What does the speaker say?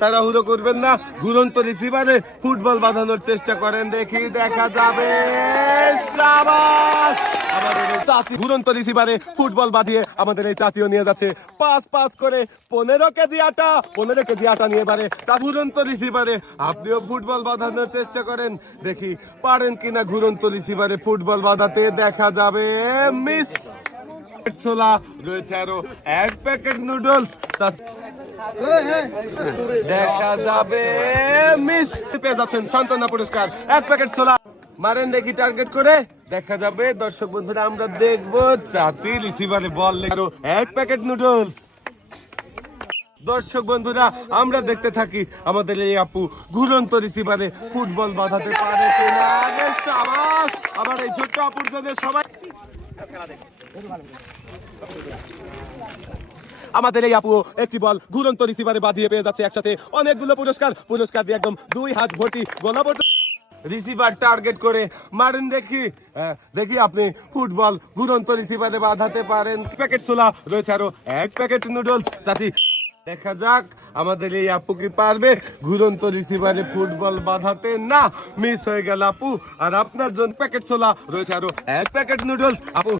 তাড়াহুড়ো করবেন না, ঘুরন্ত রিসিভারে ফুটবল বাঁধানোর চেষ্টা করেন, দেখি দেখা যাবে। শাবাশ! আমাদের এই চাচি ঘুরন্ত রিসিভারে ফুটবল বাঁধিয়ে আমাদের এই চাচিও নিয়ে যাচ্ছে পাস করে 15 কেজি আটা নিয়ে পারে ঘুরন্ত রিসিভারে। আপনিও ফুটবল বাঁধানোর চেষ্টা করেন, দেখি পারেন কিনা ঘুরন্ত রিসিভারে ফুটবল বাঁধাতে। দেখা যাবে মিস। ছোলা রয়েছে আরো 1 প্যাকেট নুডলস, দেখা যাবে মিস। পেয়ে যাচ্ছেন সান্ত্বনা পুরস্কার 1 প্যাকেট ছোলা। মারেন দেখি টার্গেট করে, দেখা যাবে। দর্শক বন্ধুরা আমরা দেখবো চাচি রিসিভারে বল আরো 1 প্যাকেট নুডলস। দর্শক বন্ধুরা আমরা দেখতে থাকি আমাদের এই আপু ঘুরন্ত রিসিভারে ফুটবল বাঁধাতে পারে কিনা। শাবাশ! আমার এই ছোট্ট আপুর জন্য সবাই। আমাদের এই আপু একটি বল ঘুরন্ত রিসিভারে বাঁধিয়ে পেয়ে যাচ্ছে একসাথে অনেকগুলো পুরস্কার দিয়ে একদম 2 হাত ভর্তি গোলাবর্ধ। রিসিভার টার্গেট করে মারেন দেখি, দেখি আপনি ফুটবল ঘুরন্ত রিসিভারে বাঁধাতে পারেন। প্যাকেট ছোলা রয়েছে আরো 1 প্যাকেট নুডলস। চাচি দেখা যাক আমাদের এই আপু কি পারবে ঘুরন্ত রিসিভারে ফুটবল বাঁধাতে। না, মিস হয়ে গেল আপু। আর আপনার জন্য প্যাকেট ছোলা রয়েছে আরো 1 প্যাকেট নুডলস। আপু